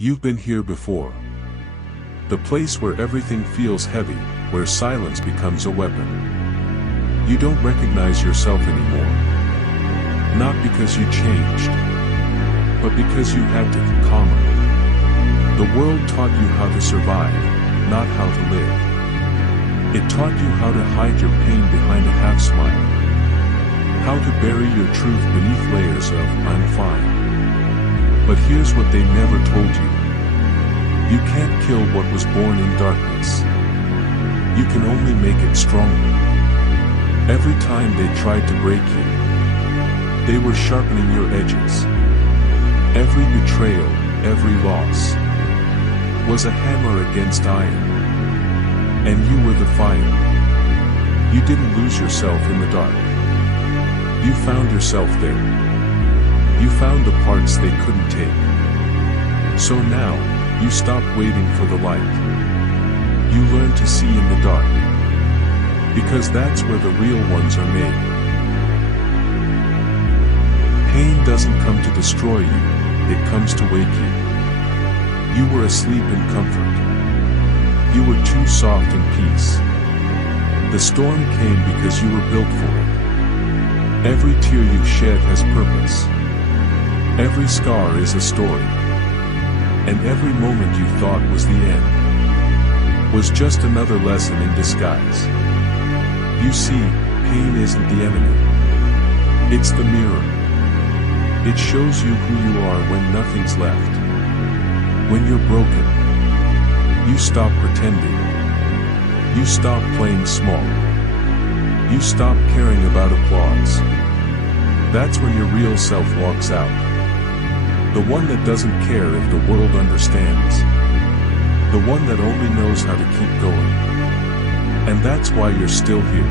You've been here before. The place where everything feels heavy, where silence becomes a weapon. You don't recognize yourself anymore. Not because you changed, but because you had to be calmer. The world taught you how to survive, not how to live. It taught you how to hide your pain behind a half smile. How to bury your truth beneath layers of "I'm fine." But here's what they never told you. You can't kill what was born in darkness. You can only make it stronger. Every time they tried to break you, they were sharpening your edges. Every betrayal, every loss, was a hammer against iron. And you were the fire. You didn't lose yourself in the dark. You found yourself there. You found the parts they couldn't take. So now, you stop waiting for the light. You learn to see in the dark. Because that's where the real ones are made. Pain doesn't come to destroy you, it comes to wake you. You were asleep in comfort. You were too soft in peace. The storm came because you were built for it. Every tear you shed has purpose. Every scar is a story. And every moment you thought was the end was just another lesson in disguise. You see, pain isn't the enemy. It's the mirror. It shows you who you are when nothing's left. When you're broken, you stop pretending. You stop playing small. You stop caring about applause. That's when your real self walks out. The one that doesn't care if the world understands. The one that only knows how to keep going. And that's why you're still here.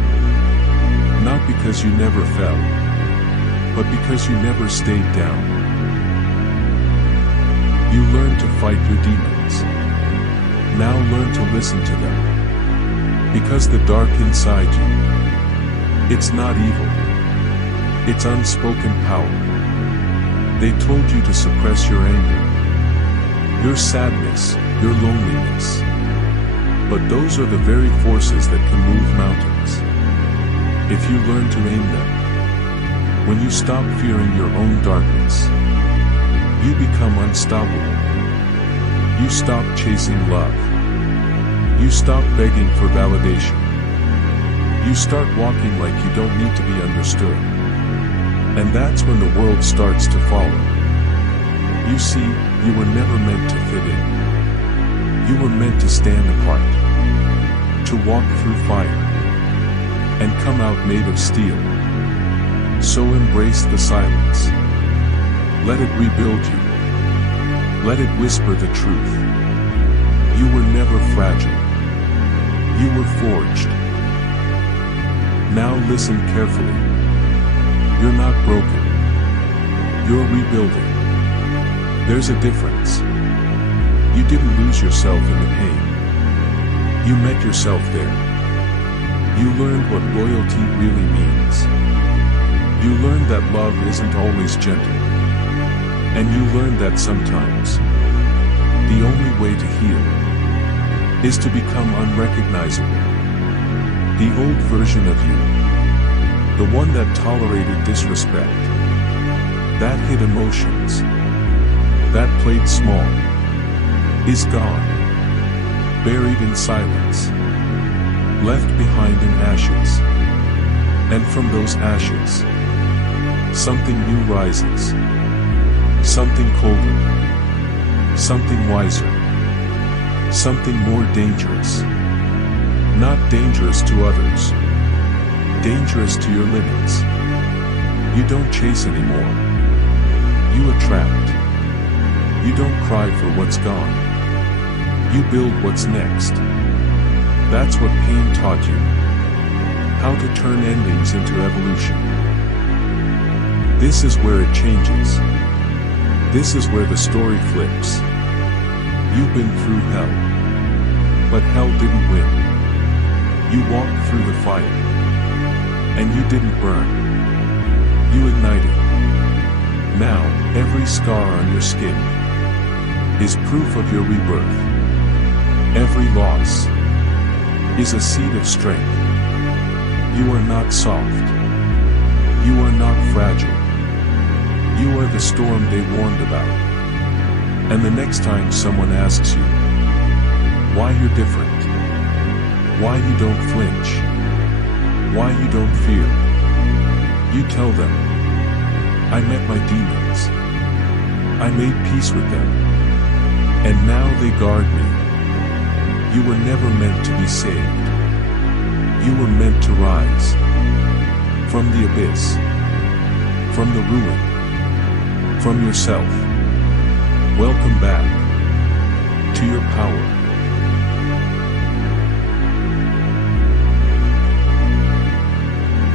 Not because you never fell, but because you never stayed down. You learned to fight your demons. Now learn to listen to them. Because the dark inside you, it's not evil. It's unspoken power. They told you to suppress your anger, your sadness, your loneliness. But those are the very forces that can move mountains. If you learn to aim them, when you stop fearing your own darkness, you become unstoppable. You stop chasing love. You stop begging for validation. You start walking like you don't need to be understood. And that's when the world starts to follow. You see, you were never meant to fit in. You were meant to stand apart, to walk through fire, and come out made of steel. So embrace the silence. Let it rebuild you. Let it whisper the truth. You were never fragile. You were forged. Now listen carefully. You're not broken. You're rebuilding. There's a difference. You didn't lose yourself in the pain. You met yourself there. You learned what loyalty really means. You learned that love isn't always gentle. And you learned that sometimes the only way to heal is to become unrecognizable. The old version of you, the one that tolerated disrespect, that hid emotions, that played small, is gone, buried in silence, left behind in ashes. And from those ashes, something new rises, something colder, something wiser, something more dangerous. Not dangerous to others, dangerous to your limits. You don't chase anymore. You attract. You don't cry for what's gone. You build what's next. That's what pain taught you. How to turn endings into evolution. This is where it changes. This is where the story flips. You've been through hell. But hell didn't win. You walked through the fire. And you didn't burn. You ignited. Now, every scar on your skin, is proof of your rebirth. Every loss is a seed of strength. You are not soft. You are not fragile. You are the storm they warned about. And the next time someone asks you why you're different, why you don't flinch, why you don't fear, you tell them, I met my demons. I made peace with them. And now they guard me. You were never meant to be saved. You were meant to rise from the abyss, from the ruin, from yourself. Welcome back to your power.